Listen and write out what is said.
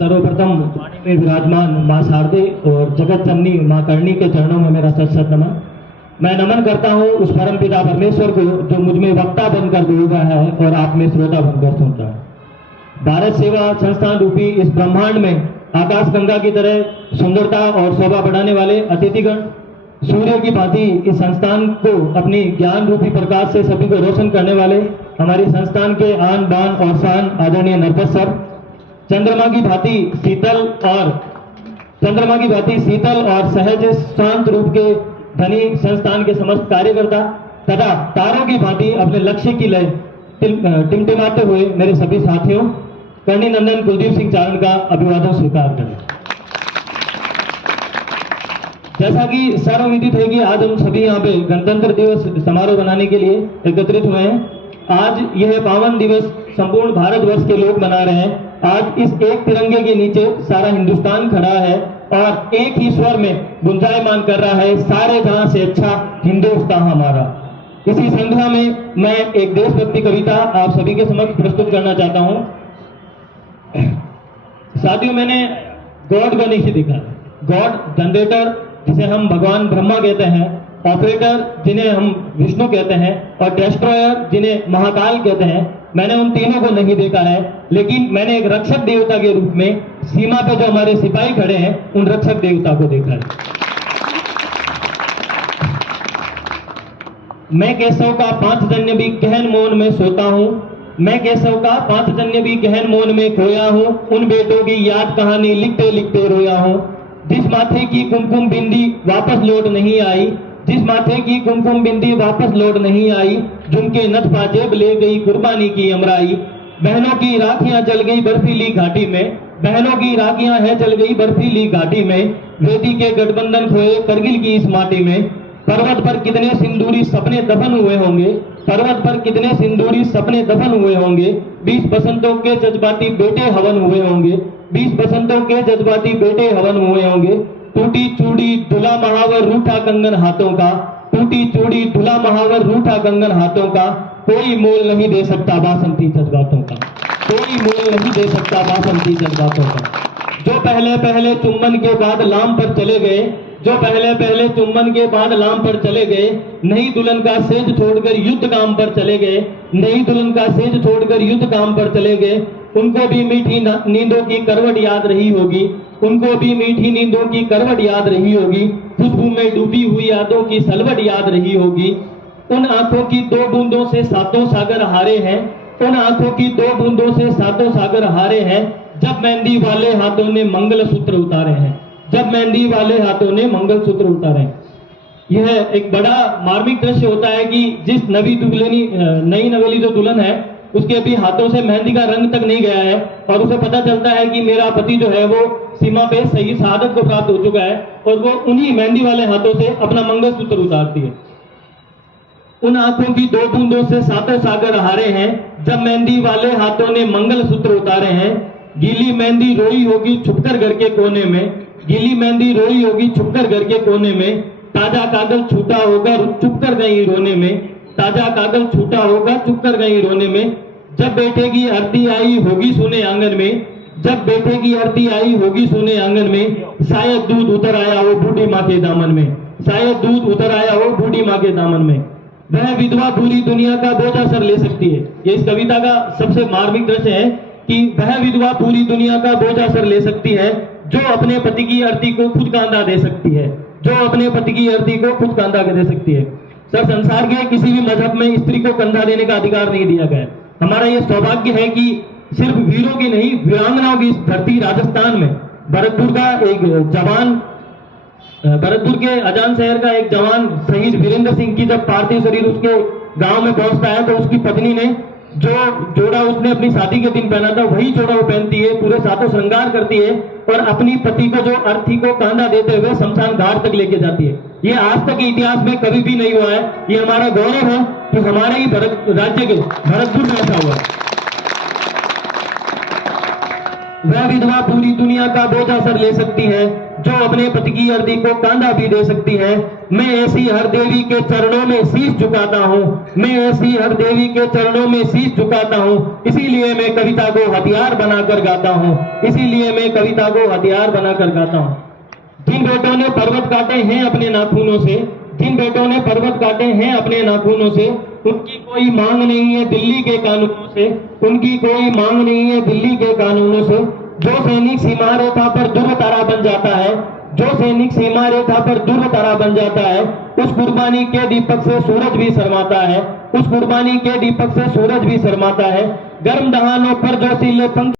सर्वप्रथम वाणी में विराजमान माँ शारदे और जगत जननी माँ करणी के चरणों में मेरा सत सत नमन। मैं नमन करता हूँ उस परम पिता परमेश्वर को जो मुझ में वक्ता बनकर बोल रहा है और आप में श्रोता बनकर सुनता है। भारत सेवा संस्थान रूपी इस ब्रह्मांड में आकाश गंगा की तरह सुंदरता और शोभा बढ़ाने वाले अतिथिगण सूर्य की भांति इस संस्थान को अपनी ज्ञान रूपी प्रकाश से सभी को रोशन करने वाले हमारे संस्थान के आन बान और शान आदरणीय नरपत सर, चंद्रमा की भांति शीतल और सहज शांत रूप के धनी संस्थान के समस्त कार्यकर्ता तथा तारों की भांति अपने लक्ष्य की लय टिमटिमाते हुए मेरे सभी साथियों, करणी नंदन कुलदीप सिंह चारण का अभिवादन स्वीकार करें। जैसा कि सर्वविदित है कि आज हम सभी यहाँ पे गणतंत्र दिवस समारोह बनाने के लिए एकत्रित हुए हैं। आज यह पावन दिवस संपूर्ण भारतवर्ष के लोग मना रहे हैं। आज इस एक तिरंगे के नीचे सारा हिंदुस्तान खड़ा है और एक ही स्वर में गुंजायमान कर रहा है, सारे जहां से अच्छा हिंदुस्तान हमारा। इसी श्रृंखला में मैं एक देशभक्ति कविता आप सभी के समक्ष प्रस्तुत करना चाहता हूं। साथियों, मैंने गॉड को नहीं देखा। गॉड जनरेटर जिसे हम भगवान ब्रह्मा कहते हैं, ऑपरेटर जिन्हें हम विष्णु कहते हैं और डिस्ट्रॉयर जिन्हें महाकाल कहते हैं, मैंने उन तीनों को नहीं देखा है। लेकिन मैंने एक रक्षक देवता के रूप में सीमा पे जो हमारे सिपाही खड़े हैं उन रक्षक देवता को देखा है। मैं केशव का 5 जन्य भी गहन मौन में सोता हूँ, मैं केशव का 5 जन्य भी गहन मौन में खोया हूँ, उन बेटों की याद कहानी लिखते लिखते रोया हूँ। जिस माथे की कुमकुम बिंदी वापस लौट नहीं आई, जिस माथे की कुमकुम बिंदी वापस लौट नहीं आई, झुमके नथ पाजेब ले गई कुर्बानी की अमराई। बहनों की राखियां जल गई बर्फीली घाटी में, बहनों की राखियां है जल गई बर्फीली घाटी में, वेदी के गठबंधन खोए करगिल की इस माटी में। पर्वत पर कितने सिंदूरी सपने दफन हुए होंगे, पर्वत पर कितने सिंदूरी सपने दफन हुए होंगे, 20 बसंतों के जज्बाती बेटे हवन हुए होंगे, 20 बसंतों के जज्बाती बेटे हवन हुए होंगे। टूटी चूड़ी धुला महावर रूठा कंगन हाथों का, टूटी चूड़ी धुला महावर रूठा कंगन हाथों का, कोई मोल नहीं दे सकता बासंती जज्बातों का, कोई मोल नहीं दे सकता बासंती जज्बातों का। जो पहले पहले चुम्बन के बाद लाम पर चले गए, जो पहले पहले चुम्बन के बाद लाम पर चले गए, नई दुल्हन का सेज छोड़कर युद्ध काम पर चले गए, नई दुल्हन का सेज छोड़कर युद्ध काम पर चले गए। उनको भी मीठी नींदों की करवट याद रही होगी, उनको भी मीठी नींदों की करवट याद रही होगी, खुशबू में डूबी हुई यादों की सलवट याद रही होगी। उन आंखों की 2 बूंदों से सातों सागर हारे हैं, उन आंखों की 2 बूंदों से सातों सागर हारे हैं, जब मेहंदी वाले हाथों ने मंगलसूत्र उतारे हैं, जब मेहंदी वाले हाथों ने मंगलसूत्र उतारे। यह एक बड़ा मार्मिक दृश्य होता है कि जिस नई नवेली जो दुल्हन है उसके अभी हाथों से मेहंदी का रंग तक नहीं गया है और उसे पता चलता है कि मेरा पति जो है वो सीमा पे सही शहादत को प्राप्त हो चुका है और वो उन्हीं मेहंदी वाले हाथों से अपना मंगलसूत्र उतारती है। उन आंखों की 2 बूंदों से सातों सागर हारे हैं, जब मेहंदी वाले हाथों ने मंगलसूत्र उतारे हैं। गीली मेहंदी रोई होगी छुपकर घर के कोने में, गीली मेहंदी रोई होगी छुपकर घर के कोने में, ताजा कागज छूटा होगा चुपकर गई रोने में, ताजा कागज छूटा होगा चुपकर गई रोने में। जब बेटे की आरती आई होगी सुने आंगन में, जब बेटे की आरती आई होगी सुने आंगन में, शायद दूध उतर आया हो बूढ़ी माँ के दामन में, शायद दूध उतर आया हो बूढ़ी माँ के दामन में। वह विधवा पूरी दुनिया का बोझा सर ले सकती है। ये इस कविता का सबसे मार्मिक दृश्य है कि वह विधवा पूरी दुनिया का बोझा सर ले सकती है जो अपने पति की आरती को खुद कांधा दे सकती है, जो अपने पति की आरती को खुद कांधा दे सकती है। सर, संसार के किसी भी मजहब में स्त्री को कंधा देने का अधिकार नहीं दिया गया। हमारा यह सौभाग्य है कि सिर्फ वीरों की नहीं वीरांगनाओं की इस धरती राजस्थान में भरतपुर का एक जवान, भरतपुर के अजान शहर का एक जवान शहीद वीरेंद्र सिंह की जब पार्थिव शरीर उसके गांव में पहुंचता है तो उसकी पत्नी ने जो जोड़ा उसने अपनी शादी के दिन पहना था वही जोड़ा वो पहनती है, पूरे सातों श्रृंगार करती है और अपनी पति को जो अर्थी को कांधा देते हुए शमशान घाट तक लेके जाती है। ये आज तक के इतिहास में कभी भी नहीं हुआ है। ये हमारा गौरव है कि हमारे ही राज्य के भरतपुर में ऐसा हुआ। वह विधवा पूरी दुनिया का बोझा सर ले सकती है, जो अपने पति की अर्दी को कांधा भी दे सकती है। मैं ऐसी हर देवी के चरणों में शीश झुकाता हूँ, मैं ऐसी हर देवी के चरणों में शीश झुकाता हूँ। इसीलिए मैं कविता को हथियार बनाकर गाता हूँ, इसीलिए मैं कविता को हथियार बनाकर गाता हूँ। जिन बेटों ने पर्वत काटे हैं अपने नाखूनों से, जिन बेटों ने पर्वत काटे हैं अपने नाखूनों से, उनकी कोई मांग नहीं है दिल्ली के कानूनों से, उनकी कोई मांग नहीं है दिल्ली के कानूनों से। जो सैनिक सीमा रेखा पर ध्रुव तारा बन जाता है, जो सैनिक सीमा रेखा पर ध्रुव तारा बन जाता है, उस कुर्बानी के दीपक से सूरज भी शर्माता है, उस कुर्बानी के दीपक से सूरज भी शर्माता है। गर्म दहानों पर जोशीले पंख